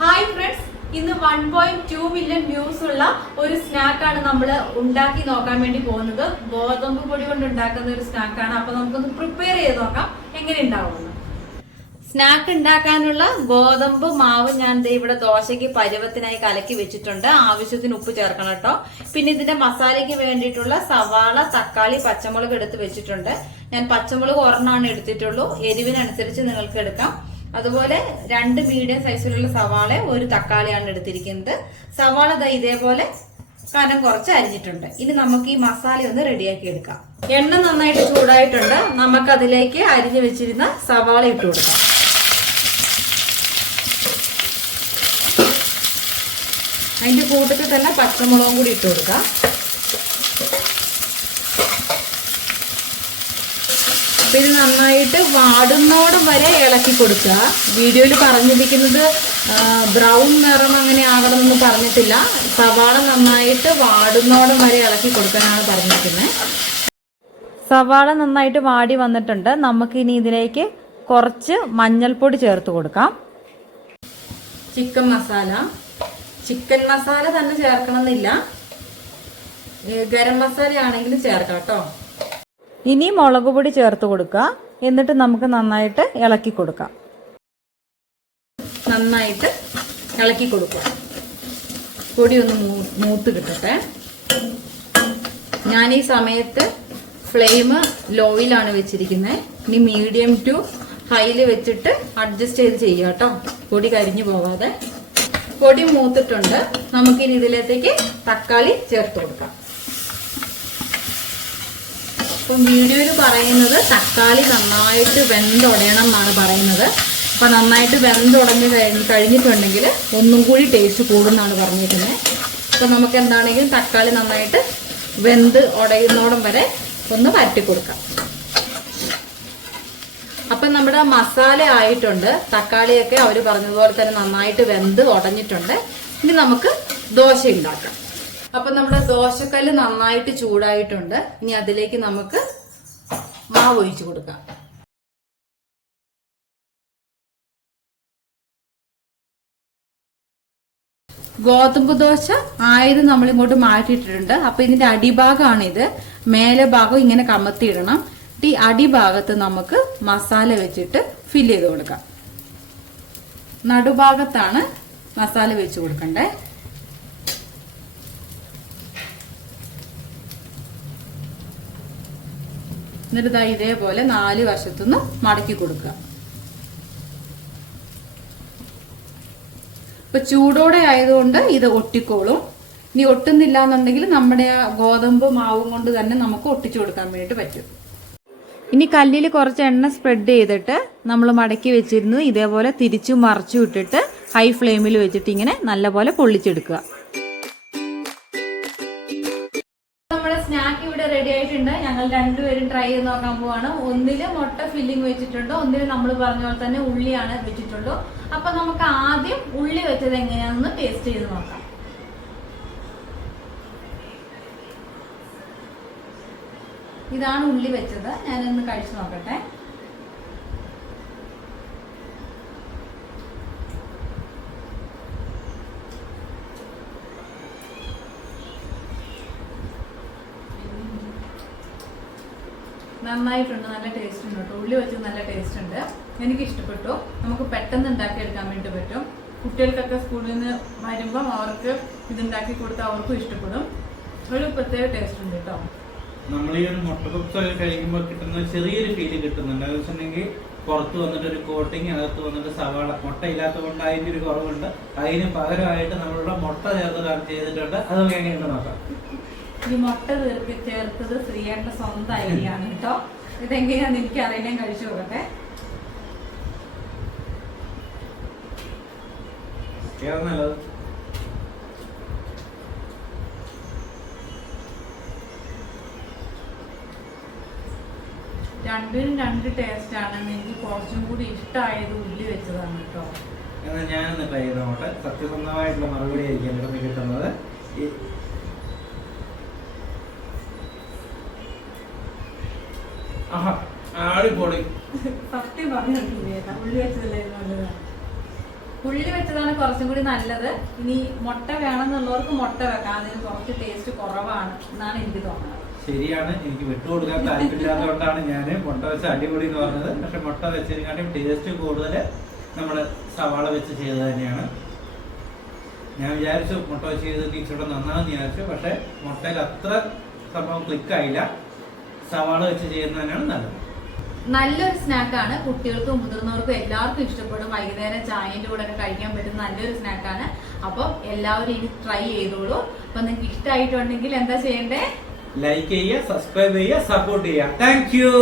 Hi friends, ഇന്ന് 1.2 million views ഉള്ള ഒരു സ്നാക്കാണ് നമ്മൾ ഉണ്ടാക്കി നോക്കാൻ വേണ്ടി പോകുന്നത്. ഗോതമ്പ് പൊടി കൊണ്ട് ഉണ്ടാക്കുന്ന ഒരു സ്നാക്കാണ്. അപ്പൊ നമുക്കൊന്ന് പ്രിപ്പയർ ചെയ്ത് നോക്കാം എങ്ങനെ ഉണ്ടാവുമെന്ന്. സ്നാക്ക് ഉണ്ടാക്കാനുള്ള ഗോതമ്പ് മാവ് ഞാൻ ഇവിടെ ദോശയ്ക്ക് പരുവത്തിനായി കലക്കി വെച്ചിട്ടുണ്ട്. ആവശ്യത്തിന് ഉപ്പ് ചേർക്കണം കേട്ടോ. പിന്നെ ഇതിന്റെ മസാലയ്ക്ക് വേണ്ടിയിട്ടുള്ള സവാള, തക്കാളി, പച്ചമുളക് എടുത്ത് വെച്ചിട്ടുണ്ട്. ഞാൻ പച്ചമുളക് ഒരെണ്ണമാണ് എടുത്തിട്ടുള്ളൂ. എരിവിനനുസരിച്ച് നിങ്ങൾക്ക് എടുക്കാം. അതുപോലെ 2 മീഡിയം സൈസിലുള്ള സവാള, 1 തക്കാളിയാണ് എടുത്തിരിക്കുന്നത്. സവാള ഇതേപോലെ കനം കുറച്ച് അരിഞ്ഞിട്ടുണ്ട്. ഇനി നമുക്ക് ഈ മസാല ഒന്ന് റെഡിയാക്കി എടുക്കാം. എണ്ണ നന്നായിട്ട് ചൂടായിട്ടുണ്ട്. നമുക്ക് അതിലേക്ക് അരിഞ്ഞു വെച്ചിരുന്ന സവാള ഇട്ട് കൊടുക്കാം. അതിന്റെ കൂട്ടത്തിൽ തന്നെ പച്ചമുളകും കൂടി ഇട്ട് കൊടുക്കാം. ഇത് നന്നായിട്ട് വാടുന്നോടും വരെ ഇളക്കി കൊടുക്കുക. വീഡിയോയിൽ പറഞ്ഞിരിക്കുന്നത് ബ്രൗൺ നിറം അങ്ങനെ ആകണമെന്ന് പറഞ്ഞിട്ടില്ല. സവാള നന്നായിട്ട് വാടുന്നോടും വരെ ഇളക്കി കൊടുക്കാനാണ് പറഞ്ഞിരിക്കുന്നത്. സവാള നന്നായിട്ട് വാടി വന്നിട്ടുണ്ട്. നമുക്കിനി ഇതിലേക്ക് കുറച്ച് മഞ്ഞൾപ്പൊടി ചേർത്ത് കൊടുക്കാം. ചിക്കൻ മസാല തന്നെ ചേർക്കണമെന്നില്ല, ഗരം മസാല ആണെങ്കിലും ചേർക്കാം കേട്ടോ. ഇനി മുളക് പൊടി ചേർത്ത് കൊടുക്കുക. എന്നിട്ട് നമുക്ക് നന്നായിട്ട് ഇളക്കി കൊടുക്കാം. നന്നായിട്ട് ഇളക്കി കൊടുക്കുക. പൊടി ഒന്ന് മൂത്ത് കിട്ടട്ടെ. ഞാൻ ഈ സമയത്ത് ഫ്ലെയിം ലോയിലാണ് വെച്ചിരിക്കുന്നത്. ഇനി മീഡിയം ടു ഹൈയിൽ വെച്ചിട്ട് അഡ്ജസ്റ്റ് ചെയ്ത് ചെയ്യുക കേട്ടോ, പൊടി കരിഞ്ഞു പോവാതെ. പൊടി മൂത്തിട്ടുണ്ട്. നമുക്കിനി ഇതിലേക്ക് തക്കാളി ചേർത്ത് കൊടുക്കാം. അപ്പം വീഡിയോയിൽ പറയുന്നത് തക്കാളി നന്നായിട്ട് വെന്തുടയണം എന്നാണ് പറയുന്നത്. അപ്പം നന്നായിട്ട് വെന്തുടഞ്ഞ് കഴിഞ്ഞിട്ടുണ്ടെങ്കിൽ ഒന്നും കൂടി ടേസ്റ്റ് കൂടുമെന്നാണ് പറഞ്ഞിരിക്കുന്നത്. അപ്പം നമുക്ക് എന്താണെങ്കിലും തക്കാളി നന്നായിട്ട് വെന്ത് ഉടയുന്നോടം വരെ ഒന്ന് വരട്ടി കൊടുക്കാം. അപ്പം നമ്മുടെ മസാല ആയിട്ടുണ്ട്. തക്കാളിയൊക്കെ അവർ പറഞ്ഞതുപോലെ തന്നെ നന്നായിട്ട് വെന്ത് ഉടഞ്ഞിട്ടുണ്ട്. ഇനി നമുക്ക് ദോശ ഉണ്ടാക്കാം. അപ്പൊ നമ്മുടെ ദോശക്കല്ല് നന്നായിട്ട് ചൂടായിട്ടുണ്ട്. ഇനി അതിലേക്ക് നമുക്ക് മാവ് ഒഴിച്ചു കൊടുക്കാം. ഗോതമ്പ് ദോശ ആയത് നമ്മൾ ഇങ്ങോട്ട് മാറ്റിയിട്ടിട്ടുണ്ട്. അപ്പൊ ഇതിന്റെ അടിഭാഗമാണിത്. മേലെ ഭാഗം ഇങ്ങനെ കമത്തിയിടണം. ഈ അടിഭാഗത്ത് നമുക്ക് മസാല വെച്ചിട്ട് ഫില്ല് ചെയ്ത് കൊടുക്കാം. നടുഭാഗത്താണ് മസാല വെച്ച് കൊടുക്കണ്ടേ. എന്നിട്ട് ഇതേപോലെ 4 വശത്തുനിന്ന് മടക്കി കൊടുക്കുക. ഇപ്പൊ ചൂടോടെ ആയതുകൊണ്ട് ഇത് ഒട്ടിക്കോളും. ഇനി ഒട്ടുന്നില്ല എന്നുണ്ടെങ്കിൽ നമ്മുടെ ഗോതമ്പ് മാവും കൊണ്ട് തന്നെ നമുക്ക് ഒട്ടിച്ചു കൊടുക്കാൻ വേണ്ടിയിട്ട് പറ്റും. ഇനി കല്ലിൽ കുറച്ച് എണ്ണ സ്പ്രെഡ് ചെയ്തിട്ട് നമ്മൾ മടക്കി വെച്ചിരുന്നത് ഇതേപോലെ തിരിച്ചു മറിച്ചു ഇട്ടിട്ട് ഹൈ ഫ്ലെയിമിൽ വെച്ചിട്ട് ഇങ്ങനെ നല്ലപോലെ പൊള്ളിച്ചെടുക്കുക. സ്നാക്ക് ഇവിടെ റെഡി ആയിട്ടുണ്ട്. ഞങ്ങൾ 2 പേരും ട്രൈ ചെയ്ത് നോക്കാൻ പോവാണ്. ഒന്നില് മുട്ട ഫില്ലിംഗ് വെച്ചിട്ടുണ്ട്, ഒന്നില് നമ്മൾ പറഞ്ഞ പോലെ തന്നെ ഉള്ളിയാണ് വെച്ചിട്ടുള്ളൂ. അപ്പൊ നമുക്ക് ആദ്യം ഉള്ളി വെച്ചത് എങ്ങനെയാണെന്ന് ടേസ്റ്റ് ചെയ്ത് നോക്കാം. ഇതാണ് ഉള്ളി വെച്ചത്. ഞാനൊന്ന് കഴിച്ചു നോക്കട്ടെ. നന്നായിട്ടുണ്ട്, നല്ല ടേസ്റ്റ് ഉണ്ട് കേട്ടോ. ഉള്ളി വെച്ച് നല്ല ടേസ്റ്റ് ഉണ്ട്. എനിക്ക് ഇഷ്ടപ്പെട്ടു. നമുക്ക് പെട്ടെന്ന് ഉണ്ടാക്കിയെടുക്കാൻ വേണ്ടി പറ്റും. കുട്ടികൾക്കൊക്കെ സ്കൂളിൽ നിന്ന് വരുമ്പം അവർക്ക് ഇതുണ്ടാക്കി കൊടുത്താൽ അവർക്കും ഇഷ്ടപ്പെടും. ഒരു പ്രത്യേക ടേസ്റ്റ് ഉണ്ട് കേട്ടോ. നമ്മൾ ഈ ഒരു മുട്ട പപ്സ് ഒക്കെ കഴിക്കുമ്പോൾ കിട്ടുന്ന ചെറിയൊരു ഫീല് കിട്ടുന്നുണ്ട്. അത് വെച്ചിട്ടുണ്ടെങ്കിൽ പുറത്ത് വന്നിട്ട് ഒരു കോട്ടിങ്, അകത്ത് വന്നിട്ട് സവാള. മുട്ട ഇല്ലാത്ത കൊണ്ട് അതിൻ്റെ ഒരു കുറവുണ്ട്. അതിന് പകരമായിട്ട് നമ്മളുടെ മുട്ട ചേർത്ത് ചെയ്തിട്ടുണ്ട്. അത് നമുക്ക് എങ്ങനെയുണ്ട് നോക്കാം. ഈ മുട്ട ചേർത്തത് ശ്രീയേട്ടന്റെ സ്വന്തം ഐഡിയ ആണ് കേട്ടോ. ഇതെങ്ങനെയാന്ന് എനിക്ക് അറിയാൻ കഴിച്ചു നോക്കട്ടെ. രണ്ടിനും 2 ടേസ്റ്റ് ആണ്. എനിക്ക് കുറച്ചും കൂടി ഇഷ്ടമായത് ഉള്ളി വെച്ചതാണ് കേട്ടോ. ഞാനൊന്ന് ട്രൈ ചെയ്ത് നോട്ടെ. സത്യസന്ധമായിട്ടുള്ള മറുപടി ആയിരിക്കും കിട്ടുന്നത്. സത്യം പറഞ്ഞിട്ടില്ല, ഉള്ളി വെച്ചതല്ലേ നല്ലതാണ്. ഉള്ളി വെച്ചതാണ് കുറച്ചും കൂടി നല്ലത്. ഇനി മുട്ട വേണമെന്നുള്ളവർക്ക് മുട്ട വെക്കാം, അതിന് കുറച്ച് ടേസ്റ്റ് കുറവാണ് എന്നാണ് എനിക്ക് തോന്നുന്നത്. ശരിയാണ്, എനിക്ക് വിട്ടുകൊടുക്കാൻ താല്പര്യമില്ലാത്തതുകൊണ്ടാണ് ഞാൻ മുട്ട വെച്ച് അടിപൊളി എന്ന് പറഞ്ഞത്. പക്ഷെ മുട്ട വെച്ചതിനെക്കാട്ടും ടേസ്റ്റ് കൂടുതൽ നമ്മൾ സവാള വെച്ച് ചെയ്തത് തന്നെയാണ്. ഞാൻ വിചാരിച്ചു മുട്ട വെച്ച് ചെയ്ത് ഇച്ചിരി നന്നാണെന്ന് വിചാരിച്ചു, പക്ഷെ മുട്ടയിൽ അത്ര സംഭവം ക്ലിക്കായില്ല. സവാള വെച്ച് ചെയ്യുന്നത് തന്നെയാണ് നല്ലത്. നല്ലൊരു സ്നാക്കാണ്, കുട്ടികൾക്കും മുതിർന്നവർക്കും എല്ലാവർക്കും ഇഷ്ടപ്പെടും. വൈകുന്നേരം ചായന്റെ കൂടെ ഒക്കെ കഴിക്കാൻ പറ്റുന്ന നല്ലൊരു സ്നാക്കാണ്. അപ്പം എല്ലാവരും ഇനി ട്രൈ ചെയ്തോളൂ. അപ്പൊ നിങ്ങൾക്ക് ഇഷ്ടമായിട്ടുണ്ടെങ്കിൽ എന്താ ചെയ്യണ്ടേ? ലൈക്ക് ചെയ്യുക, സബ്സ്ക്രൈബ് ചെയ്യുക, സപ്പോർട്ട് ചെയ്യുക. Thank you.